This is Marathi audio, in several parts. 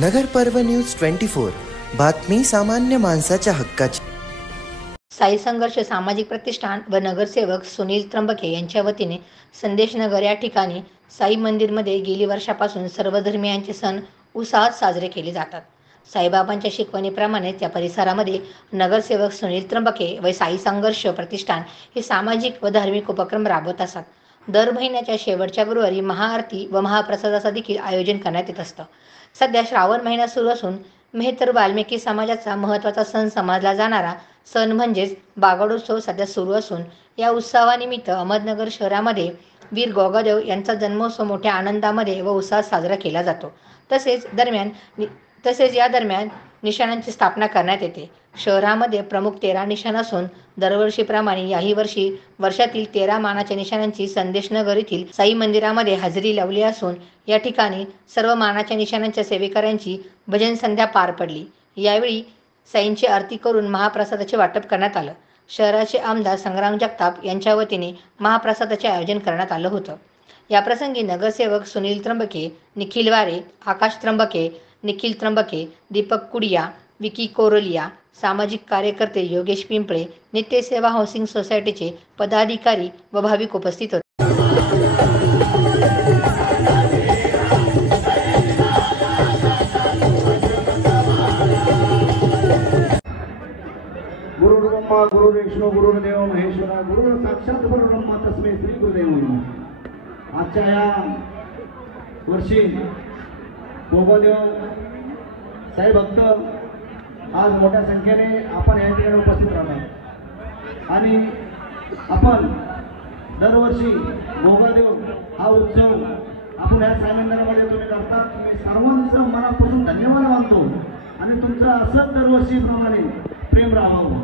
नगर पर्व न्यूज 24 बातमी सामान्य माणसाच्या हक्काची। साई संघर्ष सामाजिक प्रतिष्ठान व नगरसेवक सुनील त्र्यंबके यांच्या वतीने संदेश नगर या ठिकाणी साई मंदिरमध्ये गेली वर्षापासून सर्व धर्मियांचे सण उत्साहात साजरे केले जातात। साईबाबांच्या शिकवणीप्रमाणे त्या परिसरामध्ये नगरसेवक सुनील त्र्यंबके व साई संघर्ष प्रतिष्ठान हे सामाजिक व धार्मिक उपक्रम राबवत असतात। दर महिन्याच्या शेवटच्या गुरुवारी महाआरती व महाप्रसादाचं देखील आयोजन करण्यात येत असतं। सध्या श्रावण महिना सुरू असून मेहतर वाल्मिकी समाजाचा महत्त्वाचा सण समजला जाणारा सण म्हणजेच बागडोत्सव सध्या सुरू असून या उत्सवानिमित्त अहमदनगर शहरामध्ये वीर गोगादेव यांचा जन्मोत्सव मोठ्या आनंदामध्ये व उत्साहात साजरा केला जातो। तसेच या दरम्यान निशाणांची स्थापना करण्यात येते। शहरामध्ये प्रमुख 13 निशाण असून दरवर्षीप्रमाणे याही वर्षी वर्षातील 13 मानाच्या निशाणांची संदेश नगर येथील साई मंदिरामध्ये हजेरी लावली असून या ठिकाणी सर्व मानाच्या निशाणांच्या सेवेकऱ्यांची भजन संध्या पार पडली। यावेळी साईंची आरती करून महाप्रसादाचे वाटप करण्यात आलं। शहराचे आमदार संग्राम जगताप यांच्या वतीने महाप्रसादाचे आयोजन करण्यात आलं होतं। याप्रसंगी नगरसेवक सुनील त्र्यंबके, निखिल वारे, आकाश त्र्यंबके, निखिल त्र्यंबके, दीपक कुडिया, विकी कोरोलिया, सामाजिक कार्यकर्ते योगेश पिंपळे, नित्यसेवा हाऊसिंग सोसायटीचे पदाधिकारी व भाविक उपस्थित होते। गुरु ब्रह्मा गुरु विष्णू गुरुदेव महेश्वरा गुरु साक्षात परब्रह्म तस्मै श्री गुरुदेव नमः। आजच्या या वर्षी गोगादेव साई भक्त आज मोठ्या संख्येने आपण या ठिकाणी उपस्थित राहतात आणि आपण दरवर्षी गोगादेव हा उत्सव आपण या साई मंदिरामध्ये तुम्ही करतात। तुम्ही सर्वांचं मनापासून धन्यवाद मानतो आणि तुमचं असंच दरवर्षीप्रमाणे प्रेम राहावं।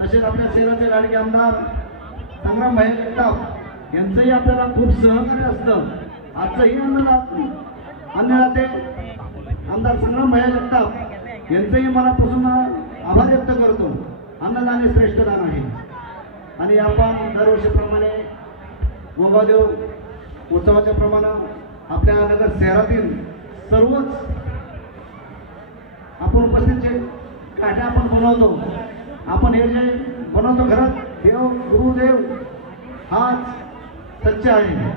तसेच आपल्या शहराचे लाडके आमदार संग्राम जगताप यांचंही आपल्याला खूप सहकार्य असतं। आजचंही अन्नदाते आमदार संग्राम जगताप यांचंही मनापासून आभार व्यक्त करतो। अन्नदान हे श्रेष्ठ दान आहे आणि आपण दरवर्षीप्रमाणे गोगादेव उत्सवाच्या प्रमाणे आपल्या नगर शहरातील सर्वच आपण उपस्थित काठ्या आपण बनवतो। आपण हे जे बनवतो घरात देव गुरुदेव हाच सच्चा आहे।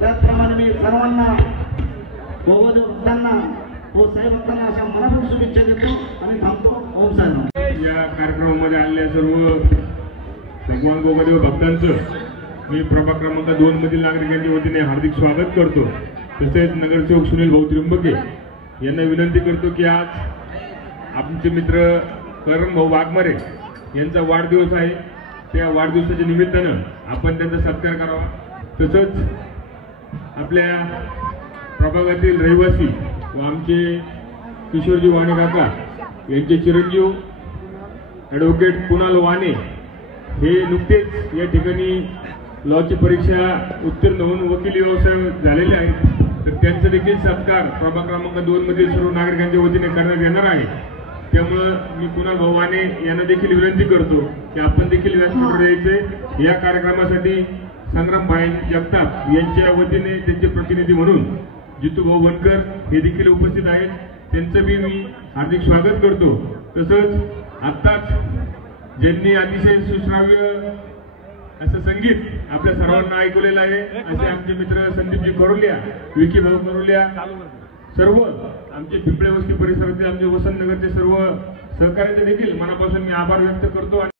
त्याचप्रमाणे मी सर्वांना गोगादेव भक्तांना व साई भक्तांना अशा मनापासून शुभेच्छा देतो आणि थांबतो। ओम साईराम। या कार्यक्रमामध्ये आलेल्या सर्व भगवान गोगादेव भक्तांचं मी प्रभाग क्रमांक 2 मधील नागरिकांच्या वतीने हार्दिक स्वागत करतो। तसेच नगरसेवक सुनील भाऊ त्र्यंबके यांना विनंती करतो की आज आमचे मित्र करण भाऊ वाघमारे यांचा वाढदिवस आहे। त्या वाढदिवसाच्या निमित्तानं आपण त्यांचा सत्कार करावा। तसंच आपल्या प्रभागातील रहिवासी व आमचे किशोरजी वाणे काका यांचे चिरंजीव ॲडव्होकेट कुणाल वाणे हे नुकतेच या ठिकाणी लॉची परीक्षा उत्तीर्ण होऊन वकिली व्यवसाय झालेले आहेत। तर त्यांचा देखील सत्कार प्रभाग क्रमांक 2 मधील सर्व नागरिकांच्या वतीने करण्यात येणार आहे। त्यामुळं मी कुणाल भाऊ वाणे यांना देखील विनंती करतो की आपण देखील व्यासपीठ द्यायचे। या कार्यक्रमासाठी संग्राम जगताप यांच्या वतीने त्यांचे प्रतिनिधी म्हणून जितू भाऊ वनकर हे देखील उपस्थित आहेत। त्यांचं बी मी हार्दिक स्वागत करतो। तसंच आत्ताच ज्यांनी अतिशय सुश्राव्य असं संगीत आपल्या सर्वांना ऐकवलेलं आहे असे आमचे मित्र संदीपजी कोरोलिया, विकी भाऊ कोरोलिया, सर्व आमचे पिंपळे वस्ती परिसरातील आमचे वसंतनगरचे सर्व सहकार्याचे देखील मनापासून मी आभार व्यक्त करतो।